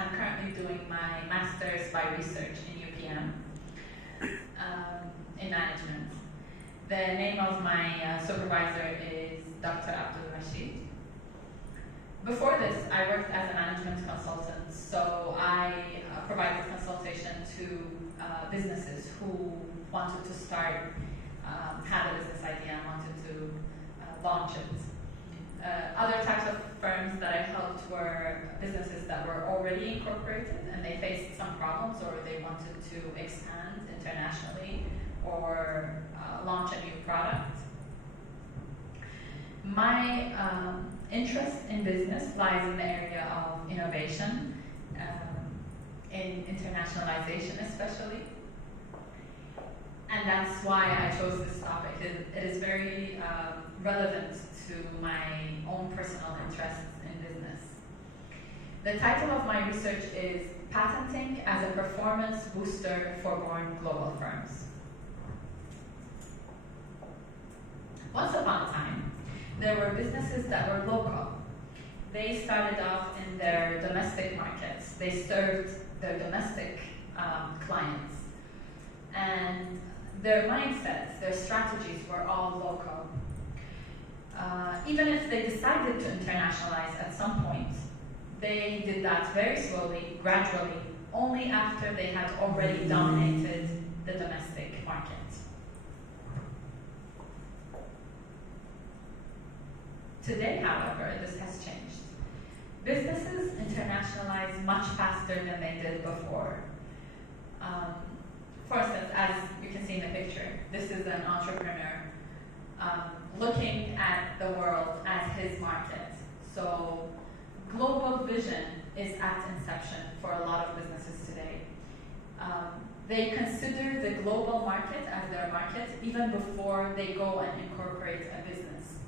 I'm currently doing my master's by research in UPM in management. The name of my supervisor is Dr. Rashid. Before this, I worked as a management consultant, so I provided consultation to businesses who wanted to start, had a business idea and wanted to launch it. Other types of firms that I helped were businesses that were already incorporated and they faced some problems, or they wanted to expand internationally or launch a new product. My interest in business lies in the area of innovation, in internationalization especially. And that's why I chose this topic. It is very relevant to my own personal interests in business. The title of my research is Patenting as a Performance Booster for Born Global Firms. Once upon a time, there were businesses that were local. They started off in their domestic markets. They served their domestic clients. And their mindsets, their strategies were all local. Even if they decided to internationalize at some point, they did that very slowly, gradually, only after they had already dominated the domestic market. Today, however, this has changed. Businesses internationalize much faster than they did before. For instance, as you can see in the picture, this is an entrepreneur looking at the world as his market. So global vision is at inception for a lot of businesses today. They consider the global market as their market even before they go and incorporate a business.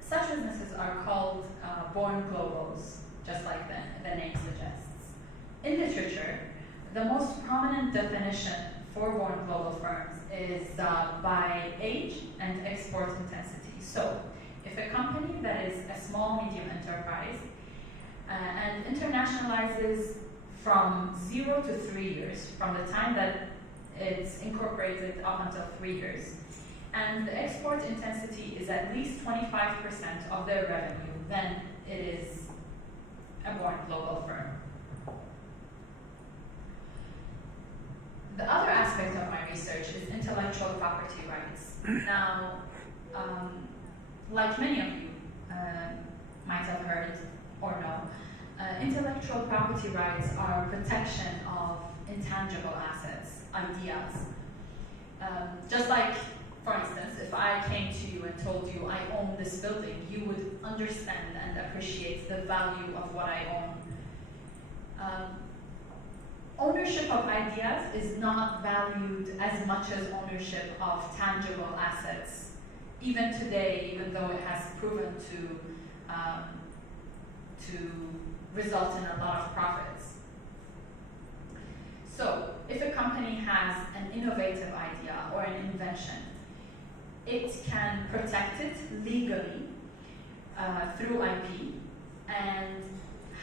Such businesses are called born globals, just like the name suggests. In literature, the most prominent definition for born global firms is by age and export intensity. So, if a company that is a small, medium enterprise and internationalizes from 0 to 3 years, from the time that it's incorporated up until 3 years, and the export intensity is at least 25% of their revenue, then it is a born global firm. The other aspect of my research is intellectual property rights. Now, like many of you might have heard or know, intellectual property rights are protection of intangible assets, ideas. Just like, for instance, if I came to you and told you I own this building, you would understand and appreciate the value of what I own. Ownership of ideas is not valued as much as ownership of tangible assets, even today, even though it has proven to result in a lot of profits. So, if a company has an innovative idea or an invention, it can protect it legally through IP and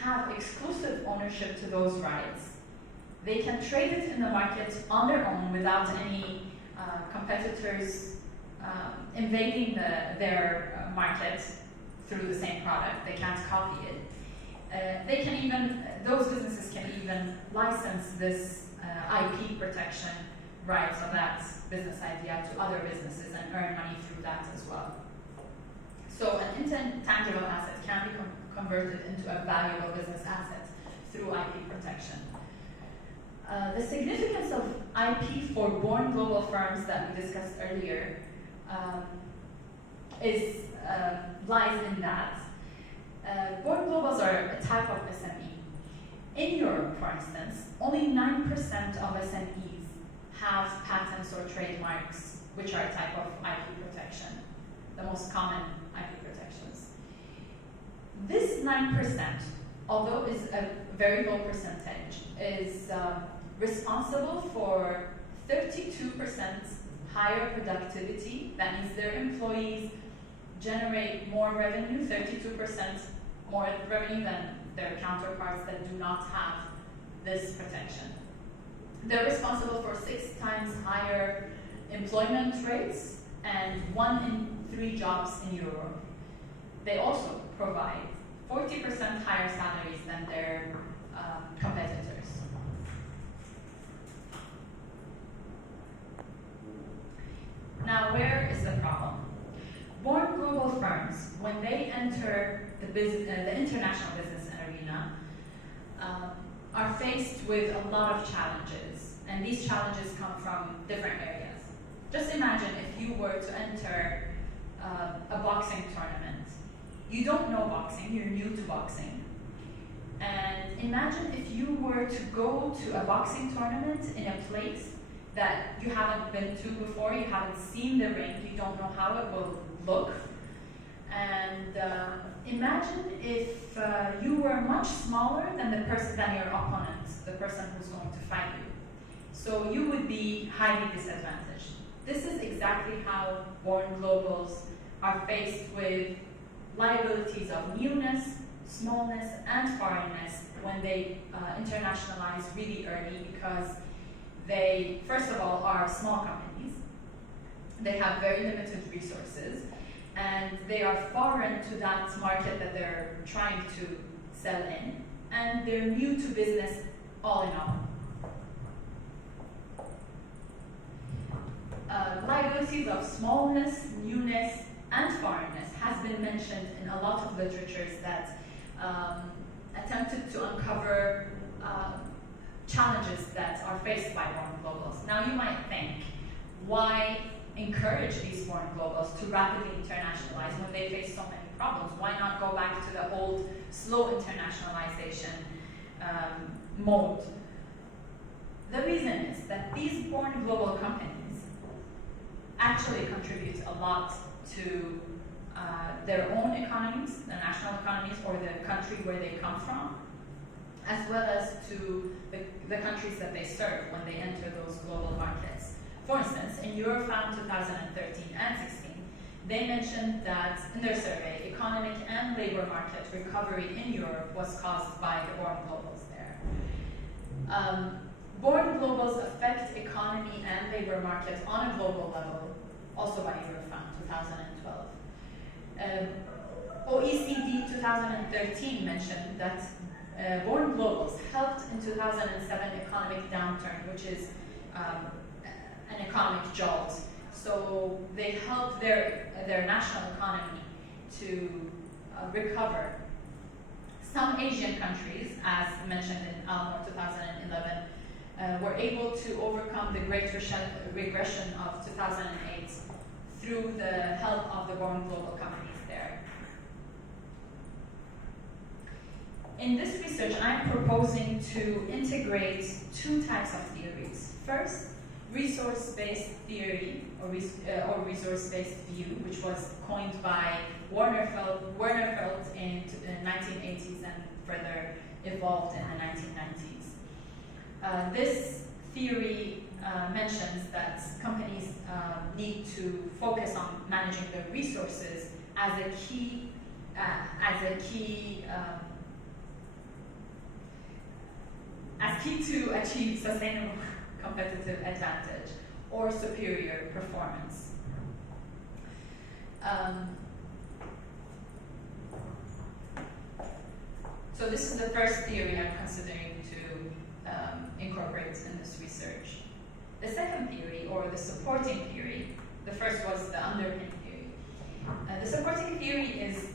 have exclusive ownership to those rights. They can trade it in the market on their own without any competitors invading their market through the same product. They can't copy it. They can even, those businesses can even license this IP protection rights of that business idea to other businesses and earn money through that as well. So an intangible asset can be converted into a valuable business asset through IP protection. The significance of IP for born global firms that we discussed earlier lies in that. Born globals are a type of SME. In Europe, for instance, only 9% of SMEs have patents or trademarks, which are a type of IP protection, the most common IP protections. This 9%, although is a very low percentage, is responsible for 32% higher productivity. That means their employees generate more revenue, 32% more revenue than their counterparts that do not have this protection. They're responsible for 6 times higher employment rates and 1 in 3 jobs in Europe. They also provide 40% higher salaries than their competitors. Now, where is the problem? Born global firms, when they enter the international business arena, are faced with a lot of challenges, and these challenges come from different areas. Just imagine if you were to enter a boxing tournament. You don't know boxing, you're new to boxing. And imagine if you were to go to a boxing tournament in a place that you haven't been to before, you haven't seen the ring, you don't know how it will look. And imagine if you were much smaller than your opponent, the person who's going to fight you. So you would be highly disadvantaged. This is exactly how born globals are faced with liabilities of newness, smallness, and foreignness when they internationalize really early, because they, first of all, are small companies. They have very limited resources, and they are foreign to that market that they're trying to sell in, and they're new to business all in all. Liabilities of smallness, newness, and foreignness has been mentioned in a lot of literatures that attempted to uncover challenges that are faced by born globals. Now you might think, why encourage these born globals to rapidly internationalize when they face so many problems? Why not go back to the old slow internationalization mode? The reason is that these born global companies actually contribute a lot to their own economies, the national economies, or the country where they come from, as well as to the countries that they serve when they enter those global markets. For instance, in Eurofound 2013 and 16, they mentioned that in their survey, economic and labor market recovery in Europe was caused by the born globals there. Born globals affect economy and labor markets on a global level, also by Eurofound 2012. OECD 2013 mentioned that born globals helped in 2007 economic downturn, which is an economic jolt. So they helped their national economy to recover. Some Asian countries, as mentioned in Almor 2011, were able to overcome the Great Regression of 2008 through the help of the born global companies there. In this research, I'm proposing to integrate 2 types of theories. First, resource-based theory or resource-based view, which was coined by Wernerfeld in the 1980s and further evolved in the 1990s. This theory mentions that companies need to focus on managing their resources as a key to achieve sustainable competitive advantage or superior performance. So this is the first theory I'm considering to incorporate in this research. The second theory, or the supporting theory, the first was the underpinning theory. The supporting theory is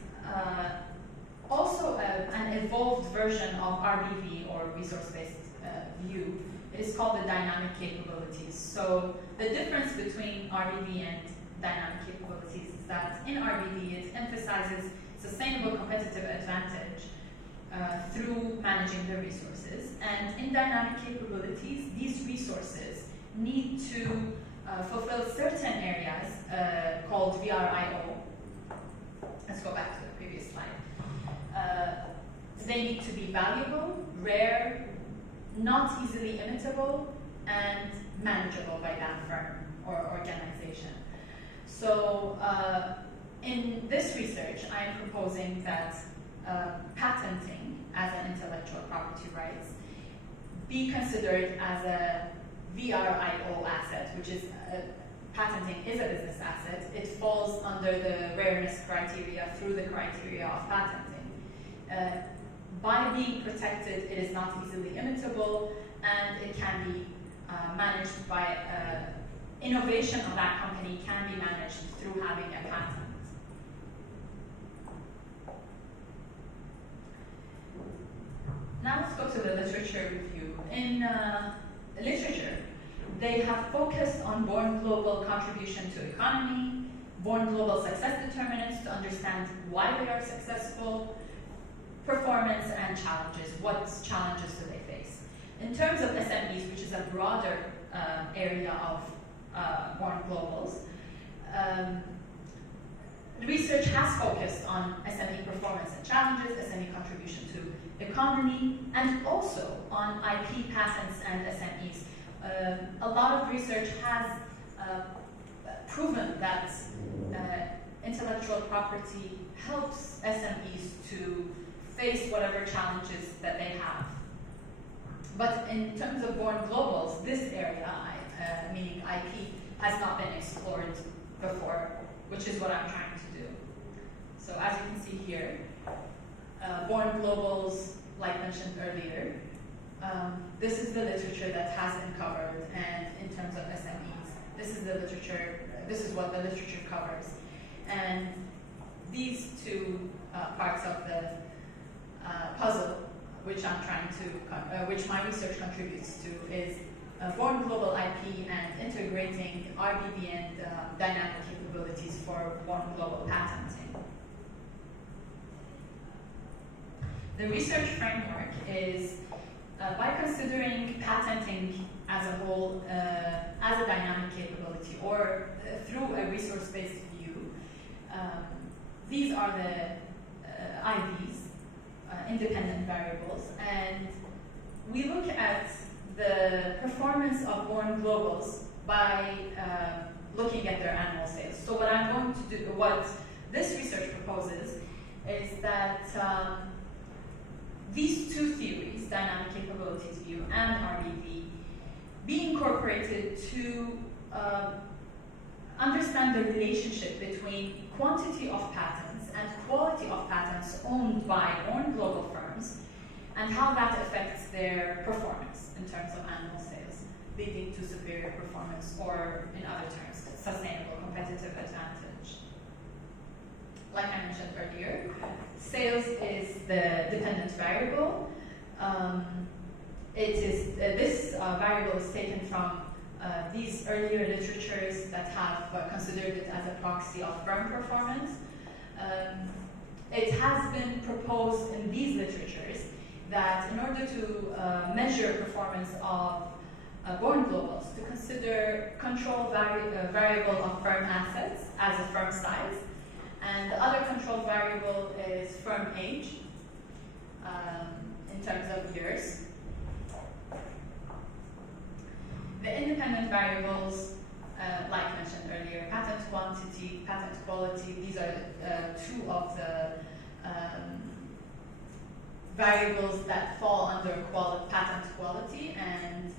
also an evolved version of RBV, or resource-based view. It is called the dynamic capabilities. So the difference between RBV and dynamic capabilities is that in RBV it emphasizes sustainable competitive advantage through managing the resources. And in dynamic capabilities, these resources need to fulfill certain areas called VRIO. Let's go back to the previous slide. They need to be valuable, rare, not easily imitable, and manageable by that firm or organization. So in this research, I am proposing that patenting as an intellectual property rights be considered as a VRIO asset, which is patenting is a business asset. It falls under the rareness criteria through the criteria of patenting. By being protected, it is not easily imitable, and it can be managed by innovation of that company can be managed through having a patent. Now let's go to the literature review. In literature, they have focused on born global contribution to economy, born global success determinants to understand why they are successful, performance and challenges. What challenges do they face? In terms of SMEs, which is a broader area of born globals, research has focused on SME performance and challenges, SME contribution to economy, and also on IP patents and SMEs. A lot of research has proven that intellectual property helps SMEs to face whatever challenges that they have. But in terms of born globals, this area, meaning IP, has not been explored before, which is what I'm trying to do. So as you can see here, born globals, like mentioned earlier, this is the literature that has been covered, and in terms of SMEs, this is the literature, this is what the literature covers. And these two parts of the puzzle, which I'm trying to, which my research contributes to, is born global IP and integrating RBB and dynamic capabilities for born global patenting. The research framework is by considering patenting as a whole as a dynamic capability or through a resource-based view. These are the IVs, independent variables, and we look at the performance of born globals by looking at their annual sales. So what I'm going to do, what this research proposes, is that these two theories, dynamic capabilities view and RBV, be incorporated to understand the relationship between quantity of patents and quality of patents owned by born global firms, and how that affects their performance in terms of annual sales, leading to superior performance, or in other terms, sustainable competitive advantage. Like I mentioned earlier, sales is the dependent variable. This variable is taken from these earlier literatures that have considered it as a proxy of firm performance. It has been proposed in these literatures that in order to measure performance of born globals, to consider control variable of firm assets as a firm size, and the other control variable is firm age in terms of years. The independent variables, like mentioned earlier, patent quantity, patent quality, these are two of the variables that fall under patent quality, and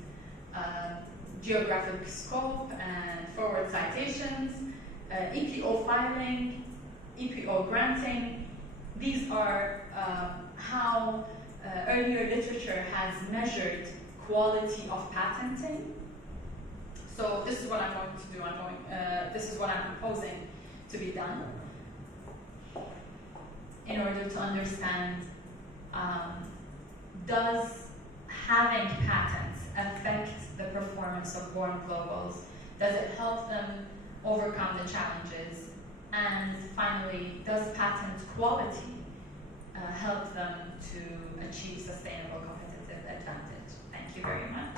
geographic scope and forward citations, EPO filing, EPO granting. These are how earlier literature has measured quality of patenting. So this is what I'm going to do. This is what I'm proposing to be done in order to understand, does having patents affect the performance of born globals? Does it help them overcome the challenges? And finally, does patent quality help them to achieve sustainable competitive advantage? Thank you very much.